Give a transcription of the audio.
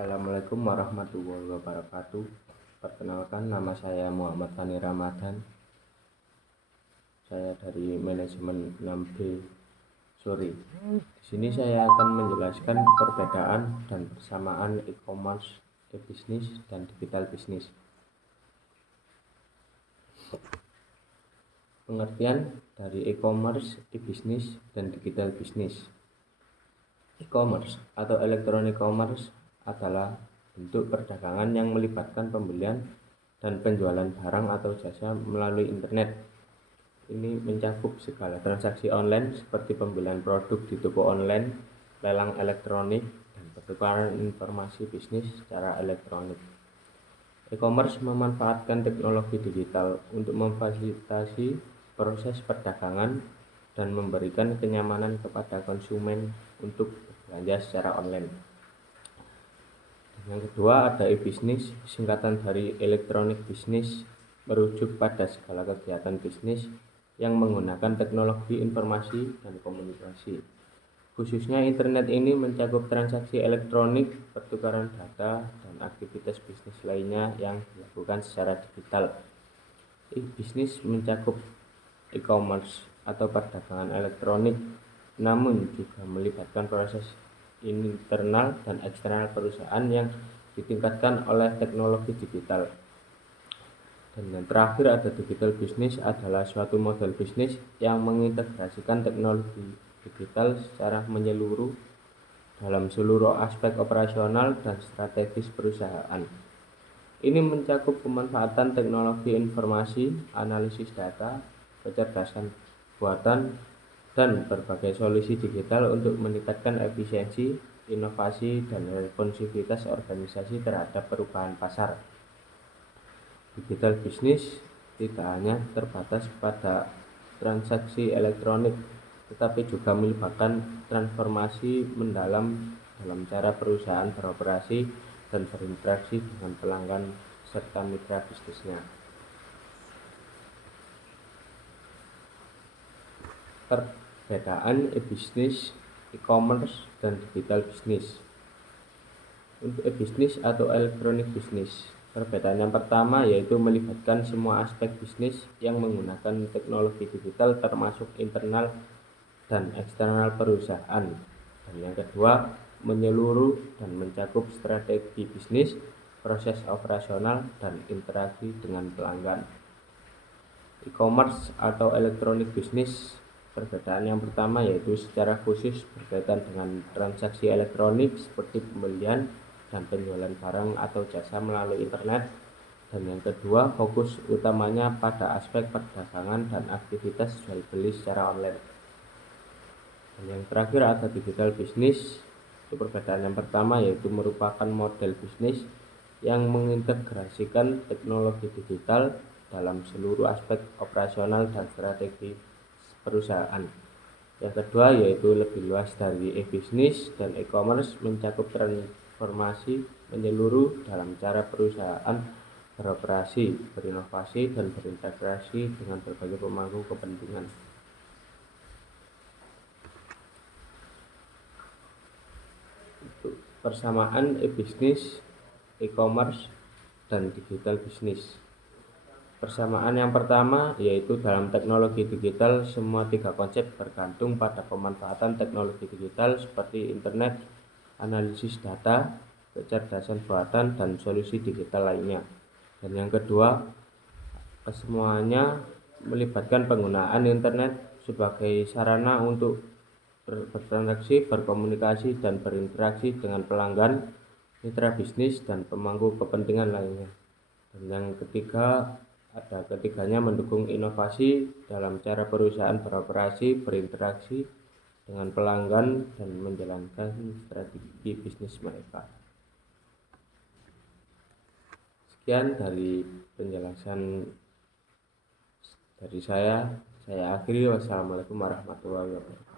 Assalamualaikum warahmatullahi wabarakatuh. Perkenalkan, nama saya Muhammad Fani Ramadan. Saya dari manajemen 6B Suri. Di sini saya akan menjelaskan perbedaan dan persamaan e-commerce, e-bisnis, dan digital bisnis. Pengertian dari e-commerce, e-bisnis, dan digital bisnis. E-commerce atau electronic commerce adalah bentuk perdagangan yang melibatkan pembelian dan penjualan barang atau jasa melalui internet. Ini mencakup segala transaksi online seperti pembelian produk di toko online, lelang elektronik, dan pertukaran informasi bisnis secara elektronik. E-commerce memanfaatkan teknologi digital untuk memfasilitasi proses perdagangan dan memberikan kenyamanan kepada konsumen untuk belanja secara online. Yang kedua ada e-bisnis, singkatan dari electronic business, merujuk pada segala kegiatan bisnis yang menggunakan teknologi informasi dan komunikasi. Khususnya internet ini mencakup transaksi elektronik, pertukaran data, dan aktivitas bisnis lainnya yang dilakukan secara digital. E-bisnis mencakup e-commerce atau perdagangan elektronik, namun juga melibatkan proses internal dan eksternal perusahaan yang ditingkatkan oleh teknologi digital. Dan yang terakhir ada digital bisnis, adalah suatu model bisnis yang mengintegrasikan teknologi digital secara menyeluruh dalam seluruh aspek operasional dan strategis perusahaan. Ini mencakup pemanfaatan teknologi informasi, analisis data, kecerdasan buatan, dan berbagai solusi digital untuk meningkatkan efisiensi, inovasi, dan responsivitas organisasi terhadap perubahan pasar. Digital bisnis tidak hanya terbatas pada transaksi elektronik, tetapi juga melibatkan transformasi mendalam dalam cara perusahaan beroperasi dan berinteraksi dengan pelanggan serta mitra bisnisnya. Perbedaan e-bisnis, e-commerce, dan digital bisnis. Untuk e-bisnis atau electronic business, perbedaan yang pertama yaitu melibatkan semua aspek bisnis yang menggunakan teknologi digital termasuk internal dan eksternal perusahaan. Dan yang kedua, menyeluruh dan mencakup strategi bisnis, proses operasional, dan interaksi dengan pelanggan. E-commerce atau electronic business, perbedaan yang pertama yaitu secara khusus berkaitan dengan transaksi elektronik seperti pembelian dan penjualan barang atau jasa melalui internet. Dan yang kedua, fokus utamanya pada aspek perdagangan dan aktivitas jual beli secara online. Dan yang terakhir ada digital business. Itu perbedaan yang pertama yaitu merupakan model bisnis yang mengintegrasikan teknologi digital dalam seluruh aspek operasional dan strategi perusahaan. Yang kedua yaitu lebih luas dari e-bisnis dan e-commerce, mencakup transformasi menyeluruh dalam cara perusahaan beroperasi, berinovasi, dan berintegrasi dengan berbagai pemangku kepentingan. Persamaan e-bisnis, e-commerce, dan digital bisnis. Persamaan yang pertama yaitu dalam teknologi digital, semua tiga konsep bergantung pada pemanfaatan teknologi digital seperti internet, analisis data, kecerdasan buatan, dan solusi digital lainnya. Dan yang kedua, kesemuanya melibatkan penggunaan internet sebagai sarana untuk bertransaksi, berkomunikasi, dan berinteraksi dengan pelanggan, mitra bisnis, dan pemangku kepentingan lainnya. Dan yang ketiga, ketiganya mendukung inovasi dalam cara perusahaan beroperasi, berinteraksi dengan pelanggan, dan menjalankan strategi bisnis mereka. Sekian dari penjelasan dari saya akhiri. Wassalamualaikum warahmatullahi wabarakatuh.